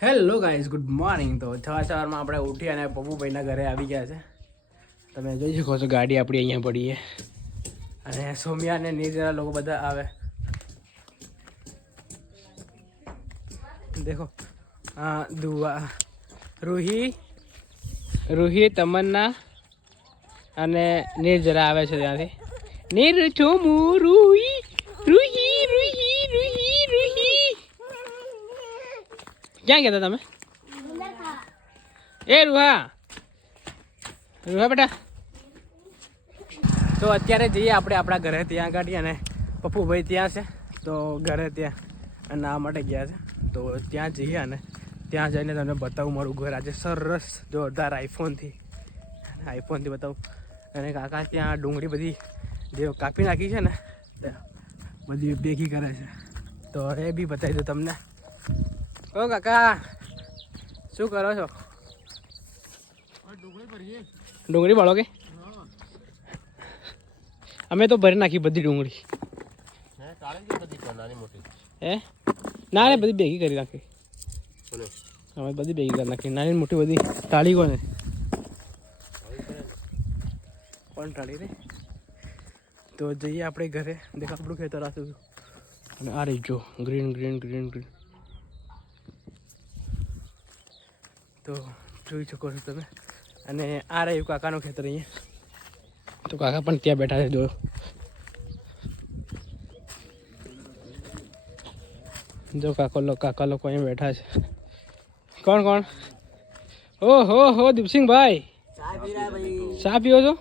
Hello guys, good morning. તો સવારમાં આપણે ઉઠી અને પપ્પુભાઈના ઘરે આવી ગયા છે. તમે જોઈ શકો છો ગાડી આપણી અહીંયા પડી છે અને સોમિયા અને નીરજરા લોકો બધા આવે. દેખો દુઆ રૂહી તમન્ના અને નીરજરા આવે છે ત્યાંથી. નીર ચોમુ રૂહી રૂહી રૂહી રૂહી રૂહી ક્યાં ગયા હતા તમે? એ રૂહા બેટા. તો અત્યારે જઈએ આપણે આપણા ઘરે ત્યાં કાઢીએ અને પપ્પુભાઈ ત્યાં છે તો ઘરે ત્યાં ના માટે ગયા છે. તો ત્યાં જઈએ અને ત્યાં જઈને તમને બતાવું મારું ઘર આજે સરસ જોરદાર આઈફોનથી બતાવું. અને કાકા ત્યાં ડુંગળી બધી જે કાપી નાખી છે ને બધી ભેગી કરે છે તો એ બી બતાવી દઉં તમને. ઓ કાકા શું કરો છો? ડુંગળી વાળો કે અમે તો ભરી નાખી બધી ડુંગળી. હે ના ને બધી ભેગી કરી નાખી. અમે બધી ભેગી કરી નાખી નાની મોટી બધી ટાળી કોને કોણ ટાળી રે. તો જઈએ આપણે ઘરે. દેખ આપણું ખેતર આશું અને આ રહી જો ગ્રીન ગ્રીન ગ્રીન ગ્રીન. તો જોઈ શકો છો તમે. અને આ રહ્યું કાકાનું ખેતર અહીંયા. તો કાકા પણ ત્યાં બેઠા છે. જો જો કાકા લોકો અહીંયા બેઠા છે. કોણ કોણ? હો દીપસિંહભાઈ ચા પીવો છો?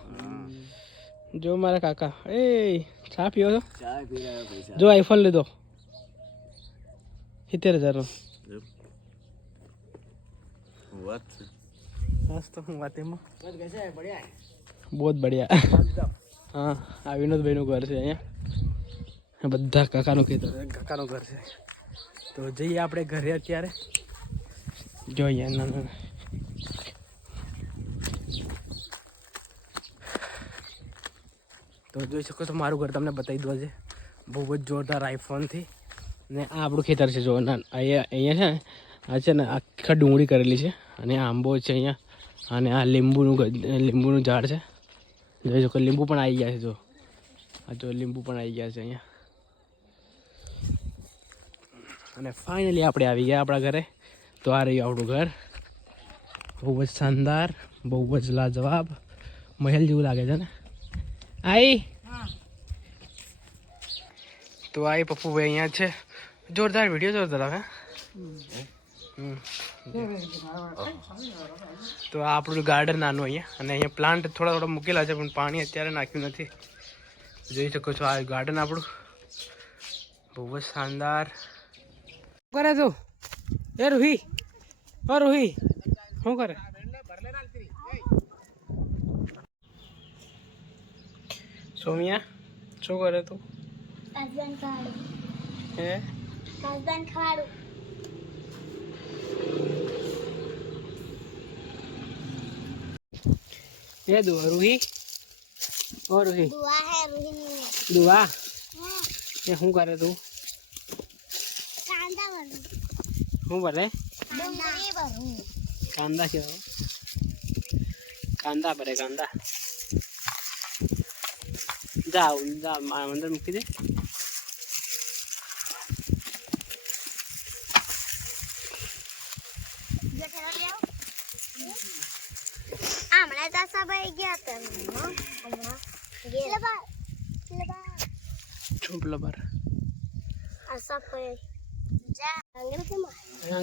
જો મારા કાકા એ ચા પીવો છો? જો આઈફોન લીધો 70,000 નો. મસ્ત વાત એમાં બહુ જ બઢિયા. હા આ વિનોદભાઈનું ઘર છે અહીંયા. બધા કાકાનું ખેતર કાકાનું ઘર છે. તો જઈએ આપણે ઘરે અત્યારે. જો અહીંયા ના તો જોઈ શકો છો મારું ઘર તમને બતાવી દો છે બહુ જ જોરદાર આઈફોનથી. ને આ આપણું ખેતર છે. જો અહીંયા છે ને આ છે ને આખા ડુંગળી કરેલી છે અને આંબો છે અહીંયા અને આ લીંબુનું ઝાડ છે. જોઈ શકો લીંબુ પણ આવી ગયા છે. જો આ જો લીંબુ પણ આવી ગયા છે અહીંયા. અને ફાઇનલી આપણે આવી ગયા આપણા ઘરે. તો આ રહ્યું આપણું ઘર. બહુ જ શાનદાર, બહુ જ લાજવાબ, મહેલ જેવું લાગે છે ને. તો આઈ પપ્પુભાઈ અહીંયા છે. જોરદાર વિડીયો જોરદાર આવે. તો આ આપણું ગાર્ડન નાનું અહીંયા. અને અહીંયા પ્લાન્ટ થોડા મૂકેલા છે પણ પાણી અત્યારે નાખ્યું નથી. જોઈ શકો છો આ ગાર્ડન આપણું બહુ જ શાનદાર. શું કરે તું? એ રૂહી શું કરે? સોમિયા શું કરે તું? હે ये दुआ रूही और रूही दुआ ये શું કરે તું? શું ભરે? કાંદા છે. કાંદા ભરે કાંદા. જા અંદર મૂકી દે.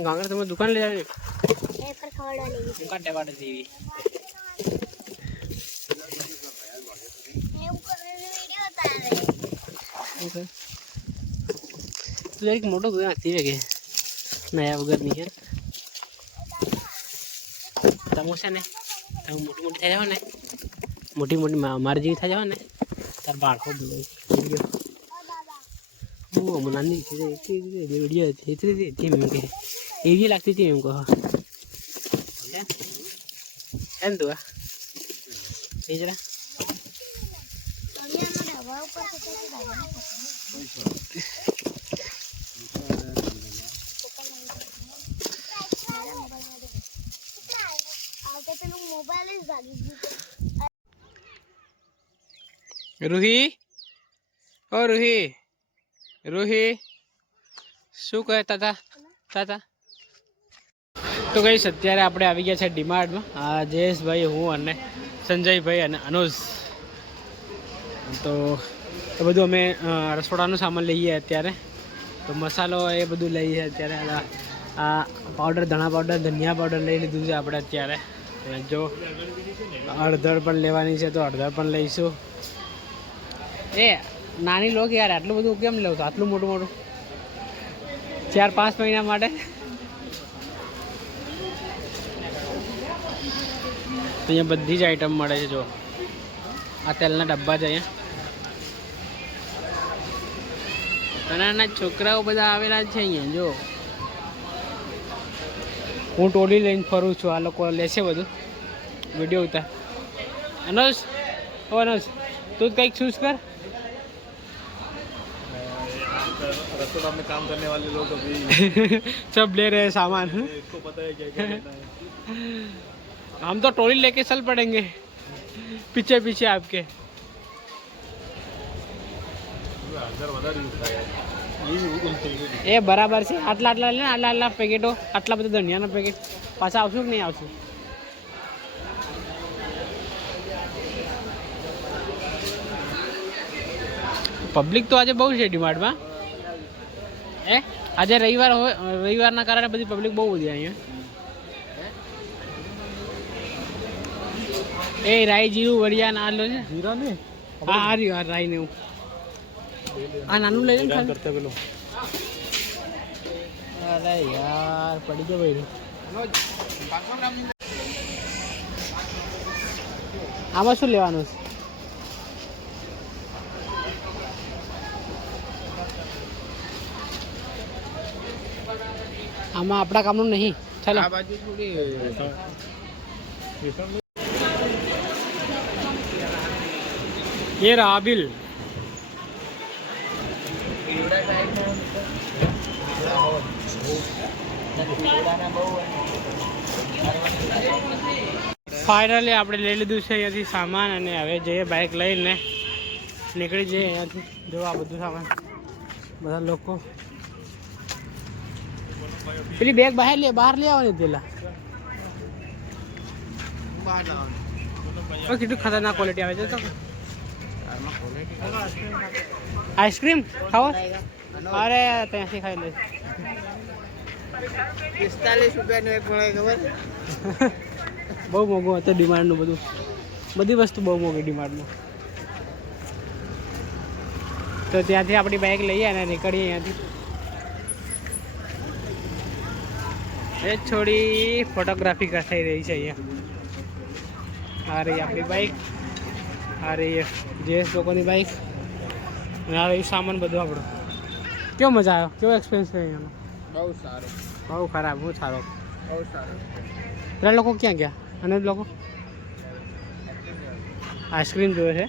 ગાંગર તમે દુકાન લઈ આવી કાંટે જેવી. એક મોટો નાખતી કે નયા વગર ની છે. તમે છે ને તમે મોટી થઈ જાવ ને મોટી મારી જેવી થઈ જાવ ને તાર બાળકો નાની એવી લાગતી હતી એમ કહો એમ તું એ જરા રૂહી ઓ રૂહી રૂહી શું કહેતા હતા તાતા? તો ગઈશ અત્યારે આપણે આવી ગયા છે ડીમાર્ટમાં. આ જયેશભાઈ, હું અને સંજયભાઈ અને અનુજ. તો એ બધું અમે રસોડાનું સામાન લઈએ અત્યારે. તો મસાલો એ બધું લઈએ અત્યારે. આ પાવડર, ધણા પાવડર, ધનિયા પાવડર લઈ લીધું છે આપણે અત્યારે. જો હળદર પણ લેવાની છે તો હળદર પણ લઈશું. એ નાની લોક યાર, આટલું બધું કેમ લેવું છો? આટલું મોટું મોટું 4-5 મહિના માટે. અહીંયા બધી જ આઈટમ મળે છે. જો આ તેલના ડબ્બા છે અહીંયા. નાના છોકરાઓ બધા આવેલા છે અહીંયા. જો હું ટોલી લઈને ફરું છું, આ લોકો લેશે બધું. વિડીયો ઉતાર. અનુજ, ઓ અનુજ, તું કંઈક ચૂઝ કર. रसोड़ा में काम करने वाले लोग अभी सब ले रहे हैं सामान. इसको पता है क्या क्या लेना है. हम तो ट्रॉली लेके चल पड़ेंगे पीछे पीछे आपके. એ બરાબર છે. આટલા આટલા લે, આટલા આટલા પેકેટો, આટલા બધા ધનિયાના પેકેટ. પાછા આવશું કે નહીં આવશું? પબ્લિક તો આજે બહુ છે ડીમાર્ટમાં. આજે રવિવાર હોય, રવિવારના કારણે બધી પબ્લિક બહુ વધી અહીંયા. એ રાઈ, જીરું, વરિયા ના લો છે. जीरा नहीं. હા આ રહ્યું, આ રાઈ ને એવું. આ નાનું લઈ લે ને करते पेलो. અરે યાર, પડી ગયો ભાઈ. આમાં શું લેવાનું છે? આમાં આપણા કામનું નહીં. ચાલો આ બાજુ થોડી ये रहा बिल. ફાઇનલી આપણે લઈ લીધું છે અહીંયાથી સામાન અને હવે જઈએ બાઇક લઈને નીકળી જઈએ અહીંયાથી. જો આ બધું સામાન, બધા લોકો. પેલી બેગ બહાર લઈ આવવાની પેલા. કેટલું ખતરનાક ક્વોલિટી આવે છે. તો આઈસ્ક્રીમ ખાવો? અરે ત્યાંથી ખાઈ લે. 45 રૂપિયાનું એક મળે ખબર. બહુ મોંઘું હતું ડીમાર્ટનું બધું. બધી વસ્તુ બહુ મોંઘી ડીમાર્ટનું. તો ત્યાંથી આપણી બાઇક લઈએ અને નીકળીએ અહીંયાથી. એ થોડી ફોટોગ્રાફી થઈ રહી છે અહીંયા. આ રહી આપણી બાઇક, આ રહી જેસ લોકોની બાઇક, અને આ રહ્યું સામાન બધું આપણું. કેવો મજા આવ્યો? કેવો એક્સપિરિયન્સ છે અહીંયાનો? બહુ સારું. બહુ ખરાબ, બહુ સારો. બહુ સારું. પેલા લોકો ક્યાં ગયા? અને લોકો આઈસ્ક્રીમ જોવે છે.